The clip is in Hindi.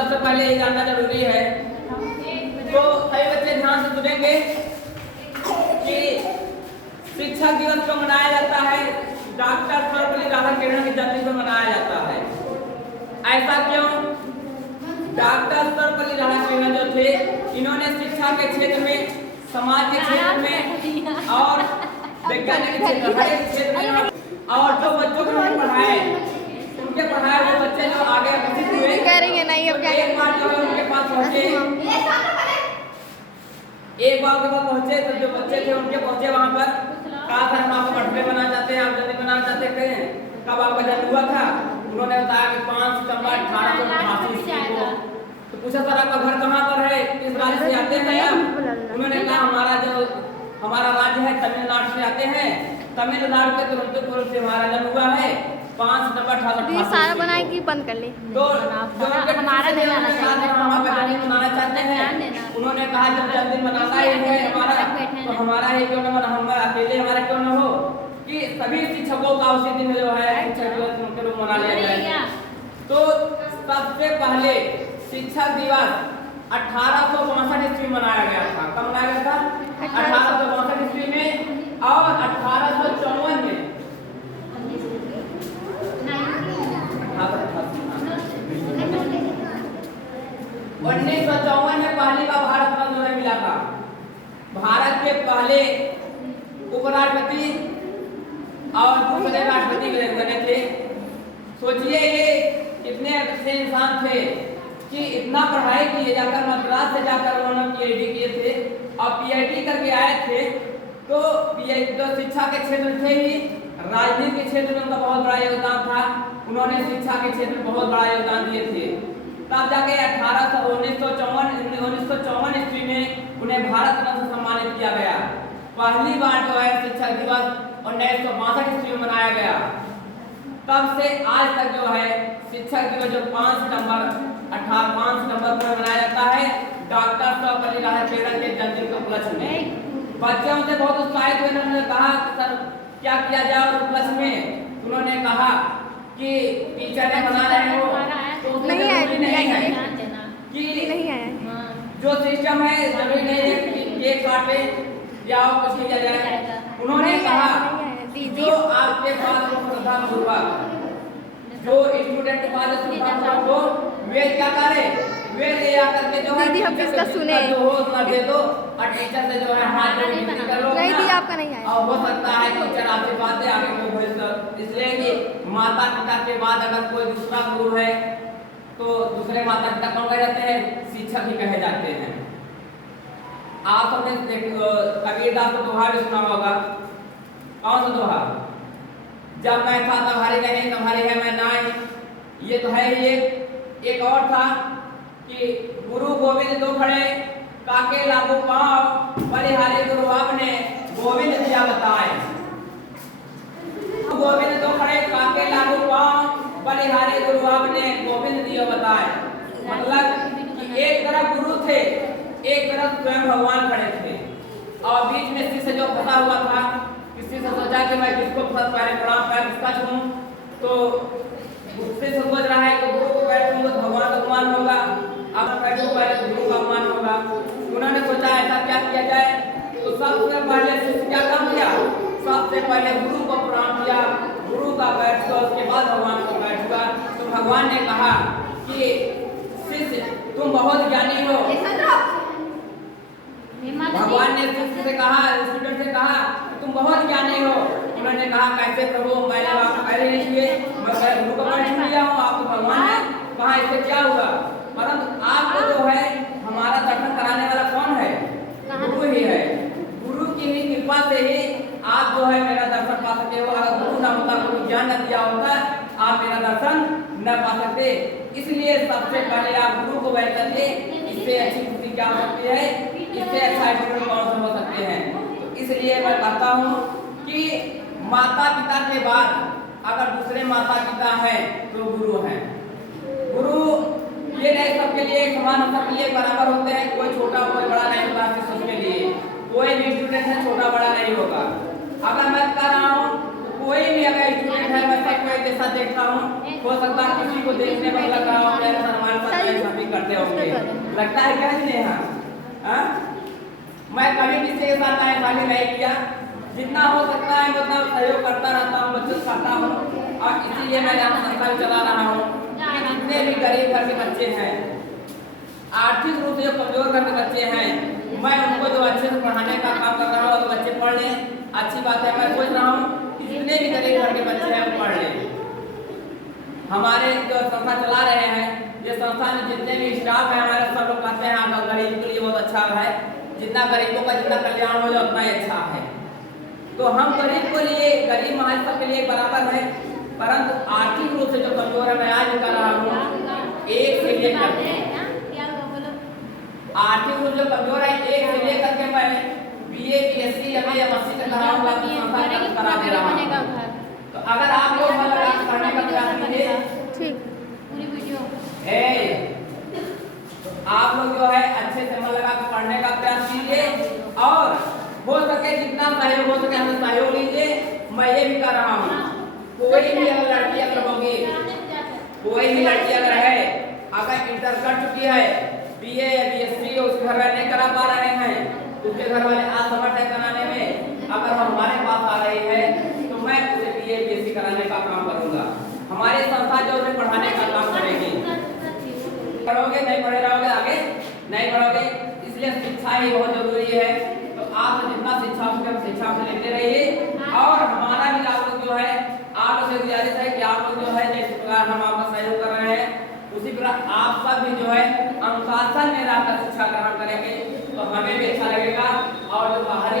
सबसे पहले ये जानना जरूरी है। तो सभी बच्चे ध्यान से सुनेंगे कि शिक्षक दिवस को मनाया जाता है डॉक्टर सर्वपल्ली राधाकृष्णन की जयंती को मनाया जाता है। ऐसा क्यों? डॉक्टर सर्वपल्ली राधाकृष्णन जो थे, इन्होंने शिक्षा के क्षेत्र में, समाज के क्षेत्र में और विज्ञान के क्षेत्र में और जो बच्चों को पढ़ाए, उनके पढ़ाए हुए बच्चे जो आगे विकसित हुए, करेंगे नहीं अब क्या एक बार जो है उनके पास पहुंचे, एक बार के पास पहुंचे तो जो बच्चे थे उनके पहुंचे वहां पर, कहा था हम आपको बर्थडे बनाना चाहते हैं, आप जल्दी बनाना चाहते हैं, कब आपका जन्म हुआ था? उन्होंने बताया कि 5 सितंबर 1888 ईस्वी को। तो पूछा सर आपका घर कहाँ पर है, किस राज्य से आते हैं आप? उन्होंने कहा हमारा राज्य है तमिलनाडु से आते हैं, तमिलनाडु के तिरुवनंतपुरम से हमारा जन्म हुआ है 5 सितंबर 1888 सारा बनाए कि बंद कर ले। तो हमारा नहीं आना चाहते हैं, हम जन्मदिन मनाना चाहते हैं। उन्होंने कहा जब जन्मदिन मनाना ही है हमारा, तो हमारा ही क्यों न हम अकेले हमारा क्यों न हो कि सभी शिक्षकों का उसी दिन जो है शिक्षक दिवस उनके रूप मना लिया जाए। तो सबसे पहले शिक्षक दिवस 1862 ईस्वी में मनाया गया था। कब मनाया गया था? 1862 ईस्वी में और 1854 में 1954 में पहली बार भारत रत्न उन्हें मिला था। भारत के पहले उपराष्ट्रपति और दूसरे राष्ट्रपति बने थे। सोचिए ये कितने अच्छे इंसान थे कि इतना पढ़ाई किए, जाकर मद्रास से जाकर उन्होंने पीएचडी किए थे और पीएचडी करके आए थे। तो शिक्षा के क्षेत्र में थे ही, राजनीति के क्षेत्र में उनका बहुत बड़ा योगदान था। उन्होंने शिक्षा के क्षेत्र में बहुत बड़ा योगदान दिए थे। तब जाके 1954 ईस्वी में उन्हें भारत रत्न से सम्मानित किया गया। पहली बार जो है शिक्षक दिवस 1962 ईस्वी में मनाया गया। तब से आज तक जो है शिक्षक दिवस जो 5 सितंबर को मनाया जाता है डॉक्टर सर्वपल्ली राधाकृष्णन के जन्मदिन के उपलक्ष्य में। बच्चे उनसे बहुत उत्साहित हुए, उन्होंने कहा सर क्या किया जाए उस उपलक्ष्य में? उन्होंने कहा कि टीचर ने बना रहे हो तो नहीं है कि नहीं है जो सिस्टम है जरूरी नहीं है कि केक काटे या कुछ किया जाए। उन्होंने कहा जो आपके पास श्रद्धापूर्वक जो स्टूडेंट के पास श्रद्धापूर्वक हो वे क्या करे, वे ले आकर के जो है दीदी हम किसका सुने जो हो उतना दे दो और टीचर से जो है हाथ जोड़ के कर लो। नहीं दी आपका नहीं आया। और हो सकता है टीचर आपसे बातें आगे कोई भविष्य, इसलिए कि माता पिता के बाद अगर कोई दूसरा गुरु है तो दूसरे माता पिता कौन कहे जाते हैं? शिक्षक ही कहे जाते हैं। आप सबने कबीरदास का दोहा भी सुना होगा। कौन सा दोहा? जब मैं था तुम्हारी नहीं तुम्हारी है मैं नाई। ये तो है ही। एक और था कि गुरु गोविंद दो खड़े काके लागू पाँव बलिहारी गुरु आपने गोविंद दिया बताए। गोविंद दो खड़े काके लागू पाँव बलिहारी गुरु आपने गोविंद दिया बताए। मतलब कि एक तरफ गुरु थे, एक तरफ स्वयं भगवान खड़े थे और बीच में शिष्य जो फंसा हुआ था। किसी से सोचा कि मैं किसको पहले प्रणाम कर किसका छूं, तो उससे सोच रहा है कि गुरु को बैठूंगा तो भगवान का अपमान होगा, अब बैठूंगा पहले तो गुरु का अपमान होगा। उन्होंने सोचा ऐसा क्या किया जाए, तो सबसे पहले शिष्य क्या काम किया? सबसे पहले गुरु को प्रणाम किया, गुरु का बैठा, उसके बाद भगवान को बैठा। तो भगवान ने कहा कि शिष्य तुम बहुत ज्ञानी हो। भगवान ने शिष्य से कहा, स्टूडेंट से कहा तुम बहुत ज्ञानी हो। उन्होंने कहा कैसे प्रभु, मैंने आपको पहले नहीं किए, मैं गुरु का बैठ लिया हूँ, आपको भगवान ने कहा इससे क्या हुआ? परंतु आपको जो है हमारा दर्शन कराने वाला कौन है? गुरु ही है। गुरु की ही कृपा से ही आप जो है मेरा दर्शन पा सकते हो। अगर गुरु ना होता, गुरु ज्ञान न दिया होता, आप मेरा दर्शन न पा सकते। इसलिए सबसे पहले आप गुरु को बैठ करके, इससे अच्छी खुशी क्या हो सकती है, इससे अच्छा स्टूडेंट कौन सा हो सकते हैं। तो इसलिए मैं कहता हूँ कि माता पिता के बाद अगर दूसरे माता पिता हैं तो गुरु हैं। गुरु ये नहीं सबके लिए समान, सबके लिए बराबर होते हैं। कोई छोटा कोई बड़ा नहीं होता शिष्य के लिए। कोई भी स्टूडेंट है छोटा बड़ा नहीं होगा। अगर मैं कह रहा हूँ तो कोई भी अगर स्टूडेंट है मैं सबको एक जैसा देखता हूँ। हो सकता है किसी को देखने में लग रहा हो मेरे समान सहयोग सभी करते होंगे। लगता है क्या नेहा? हाँ? मैं कभी किसी के साथ नाइंसाफी नहीं किया। जितना हो सकता है मतलब सहयोग करता रहता हूँ, बचत करता हूँ, और इसीलिए मैं यहाँ संस्था चला रहा हूँ कि जितने भी गरीब घर के बच्चे हैं, आर्थिक रूप से जो कमजोर घर के बच्चे हैं, मैं उनको जो अच्छे से पढ़ाने का काम कर रहा हूँ और बच्चे पढ़ लें, अच्छी बात है। मैं सोच रहा हूँ कि जितने भी गरीब घर के बच्चे हैं वो पढ़ लें। हमारे जो संस्था चला रहे हैं, ये संस्था में जितने भी स्टाफ है हमारे, सब लोग कहते हैं आपका गरीब के लिए बहुत अच्छा है, जितना गरीबों का जितना कल्याण हो जाए उतना ही अच्छा है। तो हम गरीब को लिए, गरीब हमारे सबके लिए बराबर है, परंतु आर्थिक रूप से जो कमजोर है, मैं आज कर रहा हूँ एक से लेकर आर्थिक रूप से कमजोर है, एक से लेकर के मैं BA BSc MA MSc तक करा रहा हूँ। तो अगर आप लोग मन लगा के पढ़ने का प्रयास कीजिए, ठीक पूरी वीडियो आप लोग जो है अच्छे से मन लगा के पढ़ने का प्रयास कीजिए, और हो सके जितना सहयोग हो सके हमें सहयोग लीजिए। मैं ये भी कर रहा हूँ, कोई भी अगर लड़की अगर होगी, कोई भी लड़की अगर है, अगर इंटर कर चुकी है, BA या BSc उसके घर वाले नहीं करा पा रहे हैं, उसके घर वाले असमर्थ है कराने में, अगर हमारे पास आ रही है तो मैं उसे BA BSc कराने का काम करूंगा। हमारी संस्था जो उसे पढ़ाने का काम करेगी। पढ़ोगे नहीं पढ़े रहोगे, आगे नहीं बढ़ोगे, इसलिए शिक्षा ही बहुत जरूरी है। तो आप जितना शिक्षा हो सके शिक्षा से लेते रहिए, और हमारा भी आप लोग जो है, आप लोग से गुजारिश है कि आप लोग जो है जिस प्रकार हम आपका सहयोग कर रहे हैं, उसी प्रकार आप सब भी जो है अनुशासन में रहकर शिक्षा ग्रहण करेंगे तो हमें भी अच्छा लगेगा। और जो बाहरी